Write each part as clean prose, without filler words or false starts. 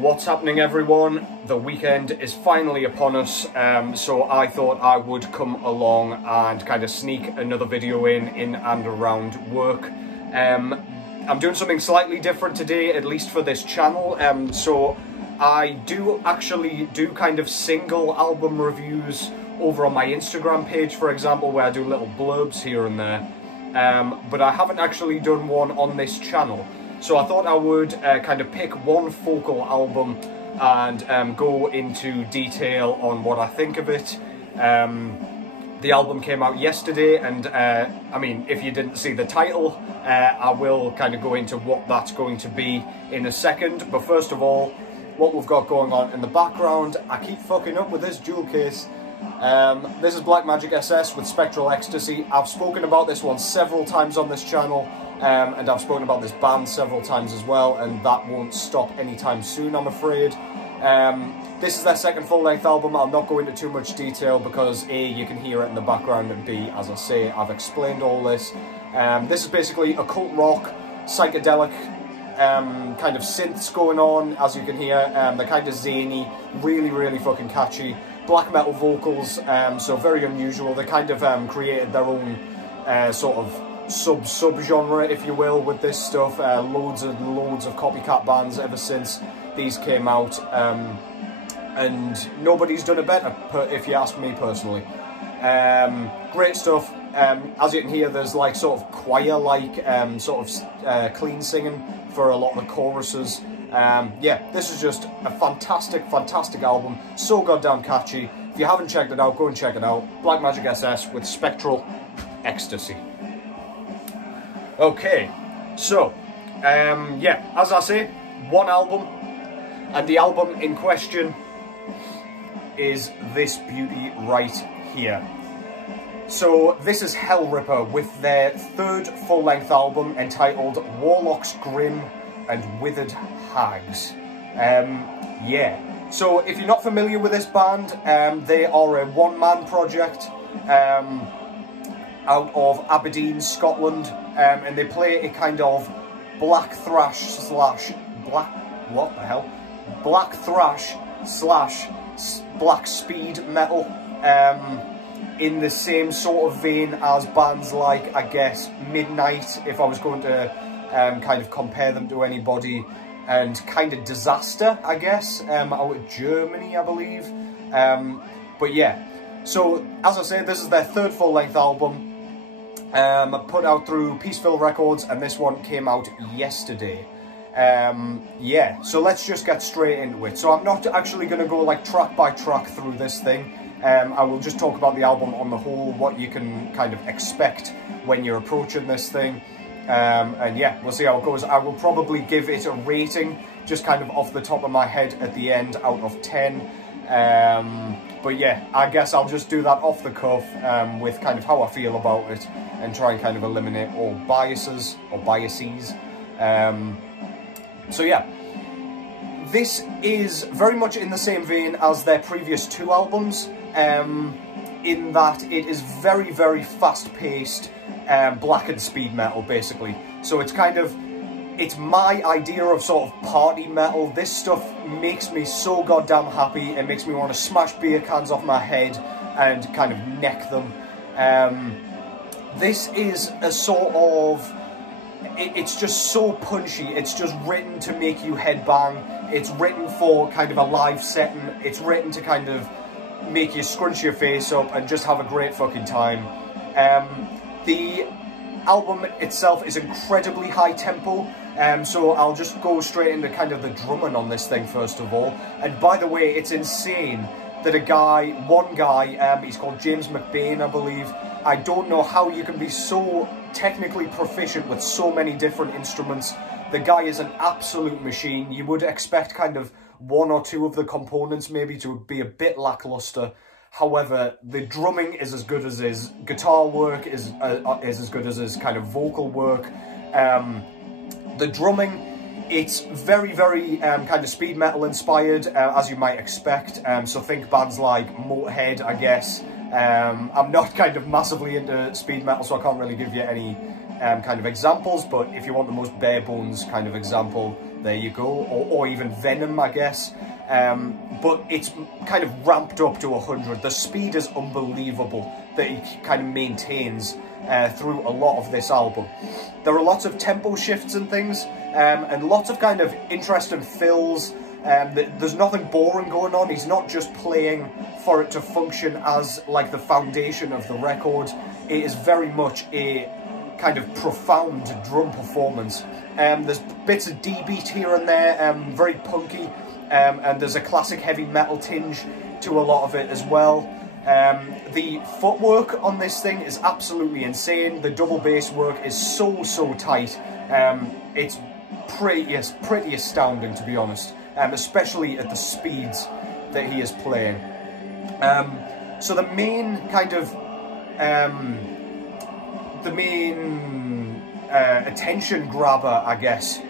What's happening, everyone? The weekend is finally upon us, so I thought I would come along and kind of sneak another video in and around work. I'm doing something slightly different today, at least for this channel. So I do actually do kind of single album reviews over on my Instagram page, for example, where I do little blurbs here and there. But I haven't actually done one on this channel. So I thought I would kind of pick one focal album and go into detail on what I think of it. The album came out yesterday, and I mean, if you didn't see the title, I will kind of go into what that's going to be in a second. But first of all, what we've got going on in the background, I keep fucking up with this jewel case. This is Black Magic SS with Spectral Ecstasy. I've spoken about this one several times on this channel, and I've spoken about this band several times as well, and that won't stop anytime soon, I'm afraid. This is their second full-length album. I'll not go into too much detail because A, you can hear it in the background, and B, as I say, I've explained all this. This is basically occult rock, psychedelic kind of synths going on, as you can hear. They're kind of zany, really fucking catchy. Black metal vocals, so very unusual. They kind of created their own sort of sub-genre, if you will, with this stuff. Loads and loads of copycat bands ever since these came out, and nobody's done it better, if you ask me personally. Great stuff. As you can hear, there's like sort of choir-like sort of clean singing for a lot of the choruses. Yeah, this is just a fantastic album, so goddamn catchy. If you haven't checked it out, go and check it out. Black Magic SS with Spectral Ecstasy. Okay, so, yeah, as I say, one album, and the album in question is this beauty right here. So, this is Hellripper with their third full-length album entitled Warlocks Grim Withered Hags. Yeah, so if you're not familiar with this band, they are a one-man project out of Aberdeen, Scotland, and they play a kind of black thrash slash black speed metal, in the same sort of vein as bands like, I guess, Midnight, if I was going to kind of compare them to anybody, and kind of Disaster, I guess, out of Germany, I believe. But yeah, so as I said, this is their third full-length album, put out through Peaceville Records, and this one came out yesterday. Yeah, so let's just get straight into it. So I'm not actually going to go like track by track through this thing. I will just talk about the album on the whole, what you can kind of expect when you're approaching this thing. And yeah, we'll see how it goes. I will probably give it a rating, just kind of off the top of my head at the end, out of 10. But yeah, I guess I'll just do that off the cuff, with kind of how I feel about it, and try and kind of eliminate all biases, or biases. So yeah, this is very much in the same vein as their previous two albums, in that it is very fast-paced, black and speed metal, basically. So it's kind of, it's my idea of sort of party metal. This stuff makes me so goddamn happy. It makes me want to smash beer cans off my head and kind of neck them. This is a sort of, it's just so punchy. It's just written to make you headbang. It's written for kind of a live setting. It's written to kind of make you scrunch your face up and just have a great fucking time. The album itself is incredibly high tempo, so I'll just go straight into kind of the drumming on this thing first of all. And by the way, it's insane that one guy, he's called James McBain, I believe. I don't know how you can be so technically proficient with so many different instruments. The guy is an absolute machine. You would expect kind of one or two of the components maybe to be a bit lackluster. However, the drumming is as good as his guitar work, is as good as his kind of vocal work. The drumming, it's very kind of speed metal inspired, as you might expect. So think bands like Motorhead, I guess. I'm not kind of massively into speed metal, so I can't really give you any kind of examples, but if you want the most bare bones kind of example, there you go, or even Venom, I guess. But it's kind of ramped up to 100. The speed is unbelievable that he kind of maintains through a lot of this album. There are lots of tempo shifts and things, and lots of kind of interesting fills. There's nothing boring going on. He's not just playing for it to function as like the foundation of the record. It is very much a kind of profound drum performance. There's bits of D-beat here and there, very punky, and there's a classic heavy metal tinge to a lot of it as well. The footwork on this thing is absolutely insane. The double bass work is so tight. It's pretty astounding, to be honest, especially at the speeds that he is playing. So the main kind of attention grabber, I guess,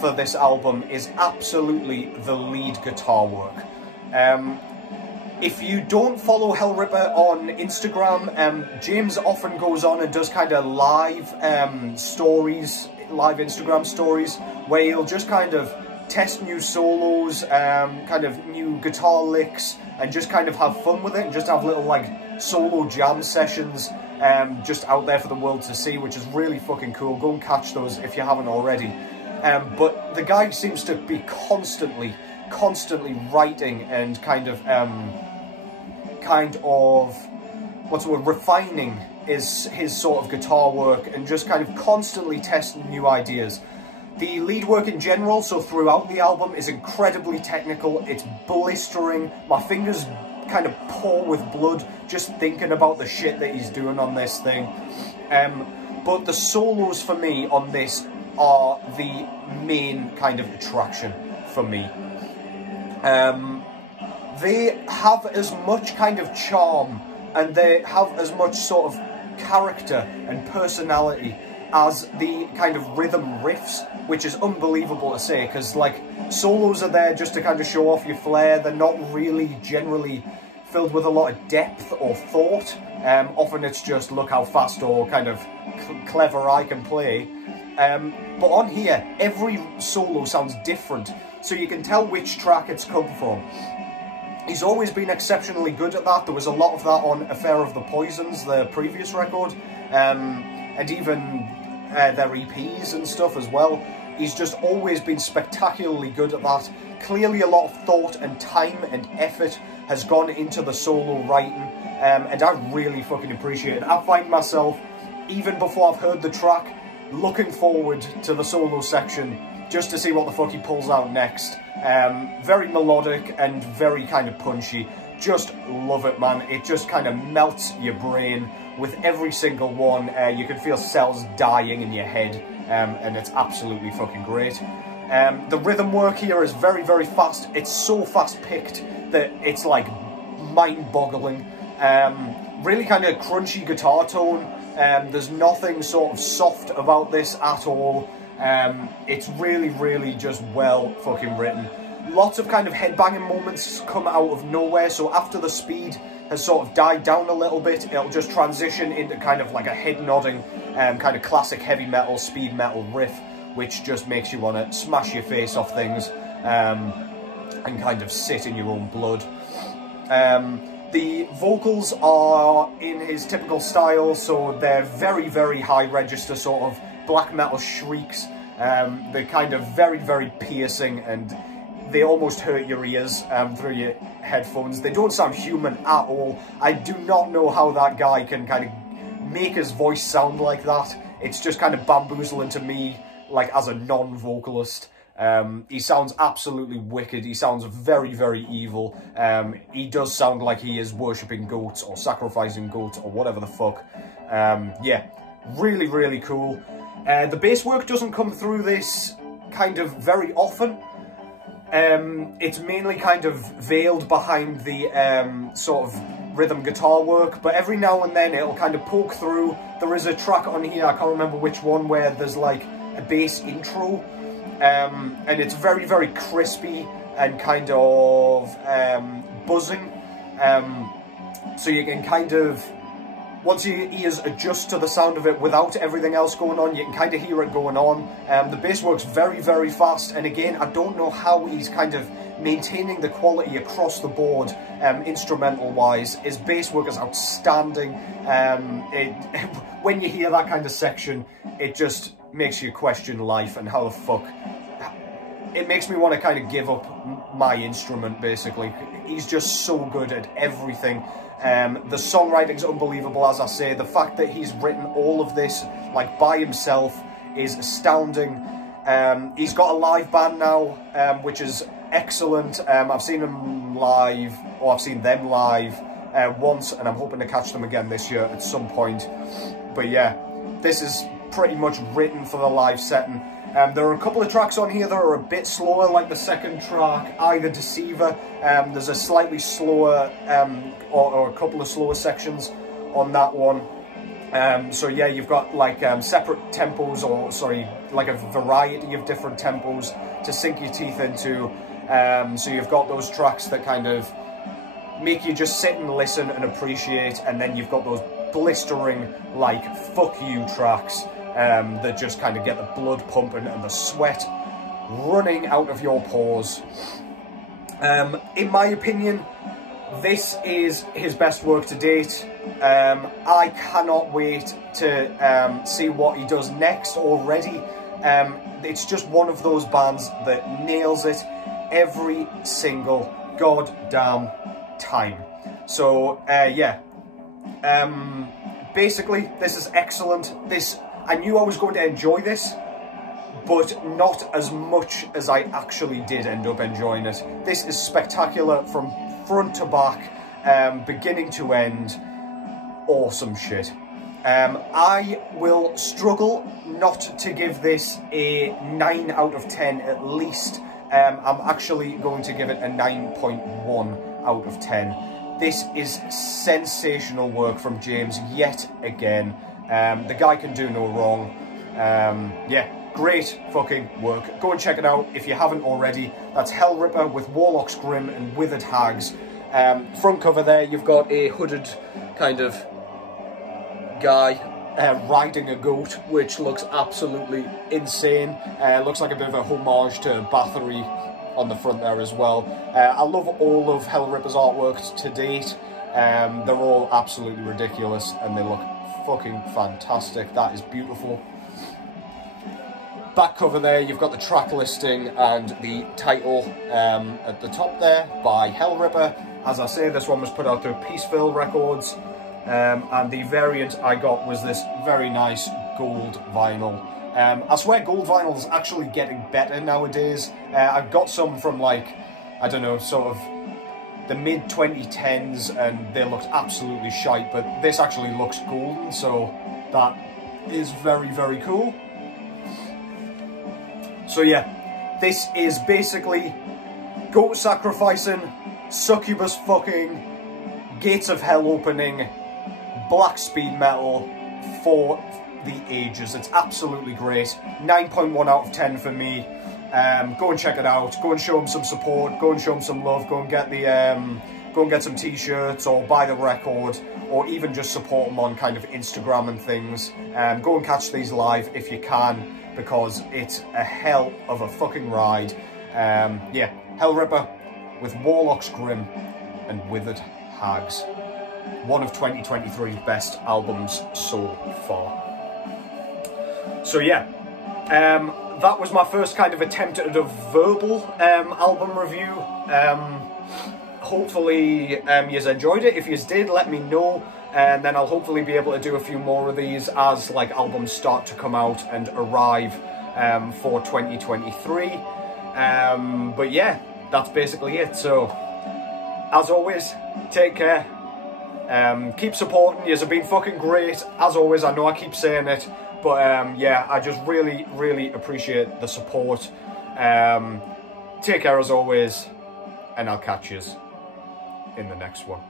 for this album is absolutely the lead guitar work. If you don't follow Hellripper on Instagram, James often goes on and does kind of live Instagram stories, where he'll just kind of test new solos, kind of new guitar licks, and just kind of have fun with it, and just have little like solo jam sessions just out there for the world to see, which is really fucking cool. Go and catch those if you haven't already. But the guy seems to be constantly writing and kind of what's the word, refining his sort of guitar work, and just kind of constantly testing new ideas. The lead work in general, so throughout the album, is incredibly technical. It's blistering. My fingers kind of pour with blood just thinking about the shit that he's doing on this thing. But the solos for me on this are the main kind of attraction for me. They have as much kind of charm, and they have as much sort of character and personality as the kind of rhythm riffs, which is unbelievable to say, because like solos are there just to kind of show off your flair. They're not really generally filled with a lot of depth or thought. Often it's just look how fast or kind of clever I can play. But on here, every solo sounds different, so you can tell which track it's come from. He's always been exceptionally good at that. There was a lot of that on Affair of the Poisons, the previous record, and even their EPs and stuff as well. He's just always been spectacularly good at that. Clearly a lot of thought and time and effort has gone into the solo writing, and I really fucking appreciate it. I find myself, even before I've heard the track, looking forward to the solo section just to see what the fuck he pulls out next. Very melodic and very kind of punchy. Just love it, man. It just kind of melts your brain with every single one. You can feel cells dying in your head, and it's absolutely fucking great. The rhythm work here is very fast. It's so fast-picked that it's like mind-boggling. Really kind of crunchy guitar tone. There's nothing sort of soft about this at all. It's really just well fucking written. Lots of kind of headbanging moments come out of nowhere, so after the speed has sort of died down a little bit, it'll just transition into kind of like a head-nodding kind of classic heavy metal, speed metal riff, which just makes you want to smash your face off things and kind of sit in your own blood. The vocals are in his typical style, so they're very high register sort of black metal shrieks. They're kind of very piercing, and they almost hurt your ears through your headphones. They don't sound human at all. I do not know how that guy can kind of make his voice sound like that. It's just kind of bamboozling to me, like as a non-vocalist. He sounds absolutely wicked. He sounds very evil. He does sound like he is worshipping goats or sacrificing goats or whatever the fuck. Yeah, really cool. The bass work doesn't come through this kind of very often. It's mainly kind of veiled behind the sort of rhythm guitar work, but every now and then it'll kind of poke through. There is a track on here, I can't remember which one, where there's like a bass intro, and it's very crispy and kind of buzzing, so you can kind of once your ears adjust to the sound of it without everything else going on, you can kind of hear it going on. The bass works very, very fast, and again, I don't know how he's kind of maintaining the quality across the board, instrumental-wise. His bass work is outstanding. When you hear that kind of section, it just makes you question life and how the fuck... It makes me want to kind of give up my instrument, basically. He's just so good at everything. The songwriting's unbelievable, as I say. The fact that he's written all of this, like, by himself is astounding. He's got a live band now, which is excellent. I've seen him live, or I've seen them live once, and I'm hoping to catch them again this year at some point. But yeah, this is pretty much written for the live setting. There are a couple of tracks on here that are a bit slower, like the second track, I the Deceiver. There's a slightly slower, or a couple of slower sections on that one. So yeah, you've got like separate tempos, or sorry, like a variety of different tempos to sink your teeth into. So you've got those tracks that kind of make you just sit and listen and appreciate, and then you've got those blistering, like, fuck you tracks that just kind of get the blood pumping and the sweat running out of your pores. In my opinion, this is his best work to date. I cannot wait to see what he does next already. It's just one of those bands that nails it every single goddamn time. So, yeah. Basically, this is excellent. I knew I was going to enjoy this, but not as much as I actually did end up enjoying it. This is spectacular from front to back, beginning to end. Awesome shit. I will struggle not to give this a 9 out of 10 at least. I'm actually going to give it a 9.1 out of 10. This is sensational work from James yet again. The guy can do no wrong. Yeah, great fucking work. Go and check it out if you haven't already. That's Hellripper with Warlocks Grim and Withered Hags. Front cover there, you've got a hooded kind of guy riding a goat, which looks absolutely insane. Looks like a bit of a homage to Bathory on the front there as well. I love all of Hellripper's artwork to date. They're all absolutely ridiculous and they look fucking fantastic. That is beautiful. Back cover there, you've got the track listing and the title at the top there by Hellripper. As I say, this one was put out through Peaceville Records, and the variant I got was this very nice gold vinyl. I swear gold vinyl is actually getting better nowadays. I've got some from, like, I don't know, sort of the mid-2010s, and they looked absolutely shite, but this actually looks golden, so that is very, very cool. So yeah, this is basically goat sacrificing, succubus fucking, gates of hell opening, black speed metal for the ages. It's absolutely great. 9.1 out of 10 for me. Go and check it out. Go and show him some support. Go and show him some love. Go and get the go and get some t-shirts or buy the record, or even just support him on kind of Instagram and things. Go and catch these live if you can, because it's a hell of a fucking ride. Yeah, Hellripper with Warlocks Grim and Withered Hags. One of 2023's best albums so far. So yeah, that was my first kind of attempt at a verbal album review. Hopefully you enjoyed it. If you did, let me know, and then I'll hopefully be able to do a few more of these as like albums start to come out and arrive for 2023. But yeah, that's basically it. So as always, take care. Keep supporting. Yous have been fucking great as always. I know I keep saying it, but yeah, I just really, really appreciate the support. Take care as always, and I'll catch yous in the next one.